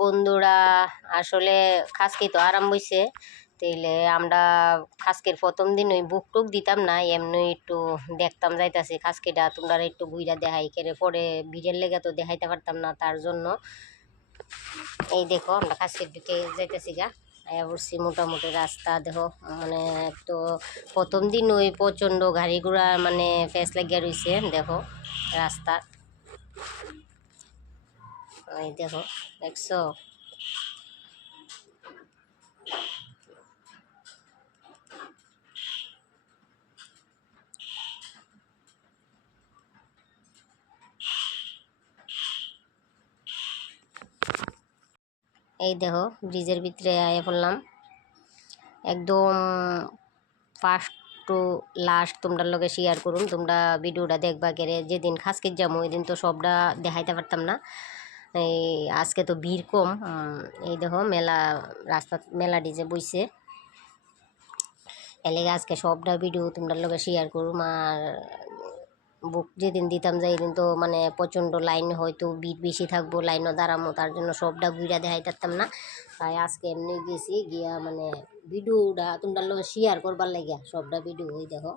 বন্ধুরা, আসলে খাসকি তো আরাম হইছে। তাইলে আমরা খাসকির প্রথম দিন ওই বুক টুক দিতাম না, এমনি একটু দেখতাম যাইতাছি খাসকিটা তোমরা একটু বুইরা দেখাই কেড়ে, পরে ভিড়ের লেগে তো দেখাইতে পারতাম না, তার জন্য এই দেখো আমরা খাসকির দিকে যাইতেছি গা। আয়া বলছি মোটামুটি রাস্তা দেখো, মানে তো প্রথম দিন ওই প্রচণ্ড গাড়ি ঘোড়া মানে ফেস লাগিয়ে রয়েছে দেখো রাস্তা। এই দেখো, দেখছো? এই দেখো ব্রিজের ভিতরে আয়া পড়লাম একদম ফার্স্ট টু লাস্ট। তোমরা লগে শেয়ার করুন, তোমরা ভিডিওটা দেখবা কেরে। যেদিন খাসকির যাবো ওই দিন তো সবটা দেখাইতে পারতাম না। এই আজকে তো ভিড় কম। এই দেখো মেলা, রাস্তা মেলা ডিজে বইছে, এলেগে আজকে সবটা ভিডিও তোমরা লগে শেয়ার করুম। আর বুক যেদিন দিতাম যাই দিন তো মানে প্রচণ্ড লাইন, হয়তো ভিড় বেশি থাকবো, লাইনও দাঁড়ামো, তার জন্য সবটা ঘুরা দেখাই পারতাম না। তাই আজকে এমনি গেছি গিয়া মানে ভিডিওটা তোমরা লোক শেয়ার করবার লাগিয়া সবটা ভিডিও। হয়ে দেখো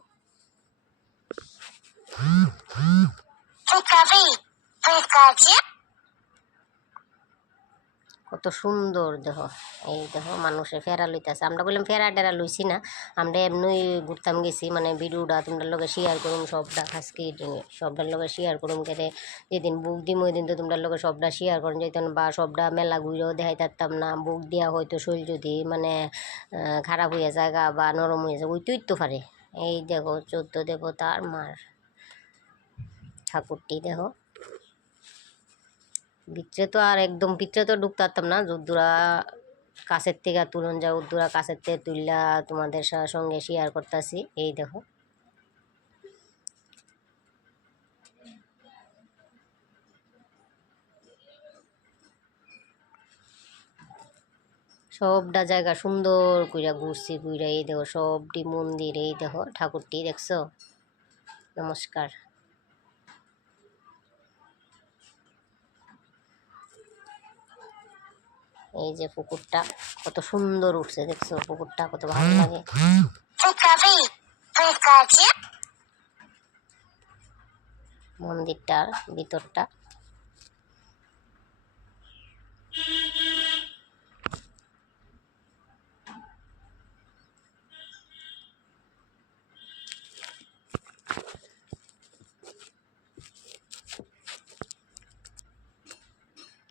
কত সুন্দর দেখো। এই দেখো মানুষে ফেরা লইতেছে, আমরা বললাম ফেরা টেরা লইছি না, আমরা এমনি ঘুরতাম গেছি। মানে ভিডিওটা তোমরা লগে শেয়ার করুন, সবটা খাসকি সবটার লগে শেয়ার করুন কেটে। যেদিন বুক দিম ওই দিন তো তোমরা লগে সবটা শেয়ার করুন যেতেন, বা সবটা মেলা ঘুরেও দেখাই পারতাম না। বুক দিয়া হয়তো শরীর যদি মানে খারাপ হয়ে জায়গা বা নরম হয়ে যায় ওইটাই তো পারে। এই দেখো 14 দেবতার মার ঠাকুরটি দেখো। ভিতরে তো আর একদম ভিতরে তো ঢুকতে পারতাম না, যদ্দুরা কাছের থেকে তুলন যা উদ্দুরা কাছের থেকে তুললা তোমাদের সঙ্গে শেয়ার করতেছি। এই দেখো সবটা জায়গা সুন্দর কইরা ঘুরছি ঘুরা। এই দেখো সবটি মন্দির, এই দেখো ঠাকুরটি দেখছো, নমস্কার। এই যে পুকুরটা কত সুন্দর উঠছে দেখছো, পুকুরটা কত ভালো লাগে। মন্দিরটার ভিতরটা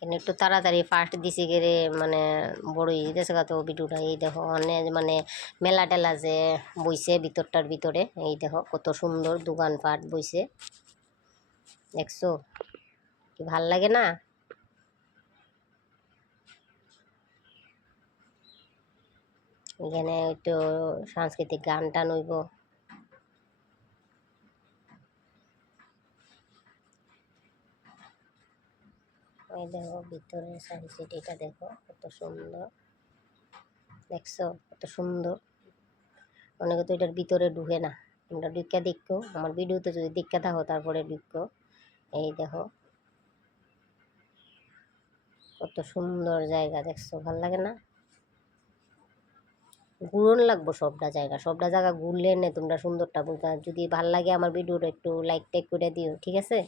কিন্তু একটু তাড়াতাড়ি ফার্স্ট দিছি গেলে মানে বড়ই দিতেছে তো ভিডিওটা। এই দেখো অনেক মানে মেলা টেলা যে বইছে ভিতরটার ভিতরে, এই দেখো কত সুন্দর দোকানপাট বইছে দেখছো, কি ভাল লাগে না? এখানে একটু সাংস্কৃতিক গান টান হইব। এই দেখো ভিতরে সানসেট, দেখো কত সুন্দর দেখছো, কত সুন্দর। অনেকে তো এটার ভিতরে ঢুকে না, তোমরা ঢুকা দেখো আমার ভিডিওতে যদি দেখা থাকো তারপরে ঢুকো। এই দেখো কত সুন্দর জায়গা দেখছো, ভাল লাগে না? ঘুরন লাগবো সবটা জায়গা ঘুরলে নে তোমরা সুন্দরটা বুঝবা। যদি ভাল লাগে আমার ভিডিওটা একটু লাইক টাইক করে দিও, ঠিক আছে?